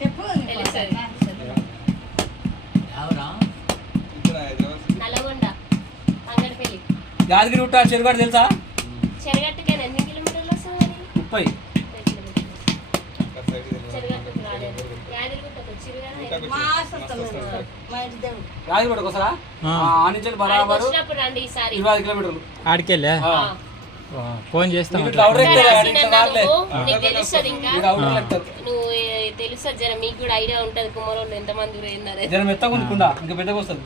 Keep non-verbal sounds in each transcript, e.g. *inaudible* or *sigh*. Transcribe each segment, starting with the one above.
చెప్పు తెలుస్తుంది. నల్లగొండ అంగడిపల్లి యాదగిరి గుట్ట చెరుగాడు తెలుసా? ఎన్ని కిలోమీటర్లు వస్తుంది ముప్పై. చెరగట్టుకు రాలేదు యాదగిరి గుట్టకు వస్తారా? ఆ. నుంచి బరాబరు. ఇరవై ఐదు కిలోమీటర్లు. ఆడికెళ్ళా? ఫోన్ చేస్తాం. నువ్వు, తెలుస్తుంది జర మీకు కూడా ఐడియా ఉంటది కుమ్మరోళ్ళు ఎంతమంది ఊరేందరే జర మెత్తగా ఉంచుకుందా ఇంకా పెద్దగా వస్తుంది.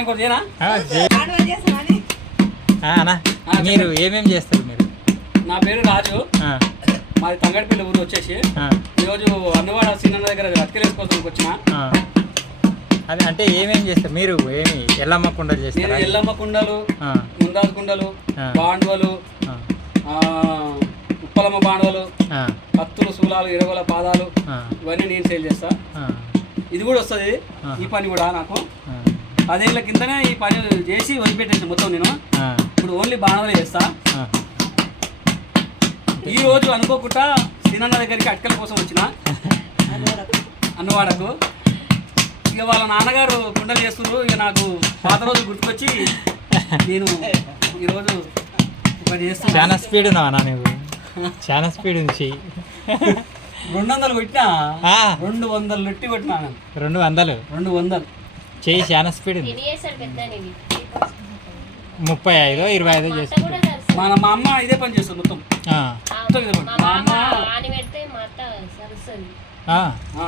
ఇంకోటి చేయనా? అన్న మీరు ఏమేమి చేస్తారు మీరు? నా పేరు రాజు. ఆ, మాది తంగడిపల్లి ఊరు వచ్చేసి. ఈరోజు అన్నవాడ సీనన్న దగ్గర అతికేసుకోవడానికి వచ్చిన. అదే అంటే ఏమేమి చేస్తారు? మీరు ఏమి ఎల్లమ్మ కుండలు చేస్తారా? ఎల్లమ్మ కుండలు ఆ, ముందాజు కుండలు. బాండవలు ఉప్పలమ్మ బాండవలు ఆ, కత్తులు శూలాలు ఇరవల పాదాలు ఇవన్నీ నేను సేల్ చేస్తా. ఇది కూడా వస్తుంది. ఈ పని కూడా నాకు. పదేళ్ళ కిందనే ఈ పని చేసి వదిలిపెట్టేసి మొత్తం నేను. ఇప్పుడు ఓన్లీ బాణాలు చేస్తా. ఈ రోజు అనుకోకుండా సినన్న దగ్గరికి అటకల కోసం వచ్చిన. *laughs* అన్నవాడకు. ఇక వాళ్ళ నాన్నగారు కుండలు చేస్తున్నారు. ఇక నాకు పాత రోజు గుర్తుకొచ్చి నేను ఈరోజు ఒకటి చేస్తాను చాలా స్పీడ్ ఉన్నావా నా నువ్వు. చాలా స్పీడ్ ఉంది చెయ్యి. రెండు వందలు కొట్టినా ఆ, రెండు వందలు లొట్టి కొట్టినా. రెండు వందలు. రెండు వందలు. చెయ్యి చాలా స్పీడ్ ఉంది. ముప్పై ఐదో ఇరవై ఐదో చేస్తుంది. మన మా అమ్మ ఇదే పని చేస్తుంది మొత్తం. మొత్తం ఇదే పని. మా మా మామ అమ్మ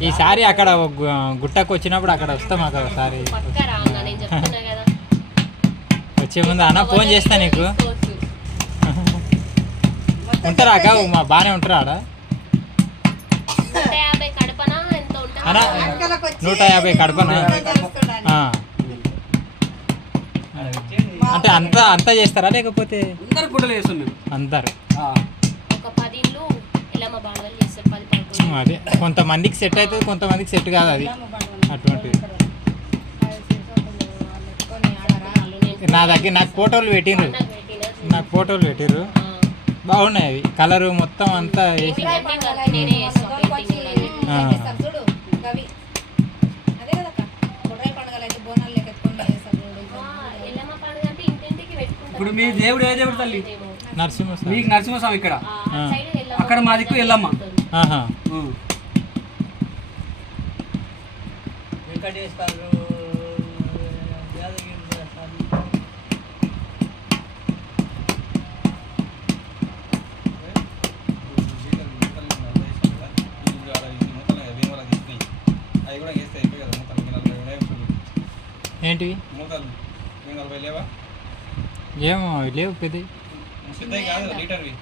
ఈసారి అక్కడ గుట్టకు వచ్చినప్పుడు అక్కడ వస్తాం అక్కడ ఒకసారి పక్క రా అన్న నేను చెప్తున్నా కదా. వచ్చే ముందు అన్న ఫోన్ చేస్తా నీకు. ఉంటారా అక్క? మా బాగానే ఉంటారా ఆడ? నూట యాభై కడపనా? అన్న నూట యాభై. అంటే అంతా అంతా చేస్తారా లేకపోతే? అందరు చేస్తాం అందరు. అదే కొంతమందికి సెట్ అవుతుంది కొంతమందికి సెట్ కాదు అది. అటువంటిది. నా దగ్గర నాకు ఫోటోలు పెట్టిండ్రు నాకు ఫోటోలు పెట్టిర్రు. బాగున్నాయి అవి. కలరు మొత్తం అంతా వేసి. ఇప్పుడు మీ దేవుడు ఏ దేవుడు తల్లి. నరసింహస్వామి. మీకు నరసింహస్వామి ఇక్కడ? అక్కడ మా దిక్కు ఎల్లమ్మ. ఉంటుంది. ఆహా ఉం. అవి కూడా వేస్తే అయిపోయి కదా మూతలు నలభై ఉన్నాయి ఇప్పుడు. ఏంటివి మూతలు మీ నలభై లేవా ఏమో అవి లేవు పెద్ద సిద్ధవి కాదు లీటర్వి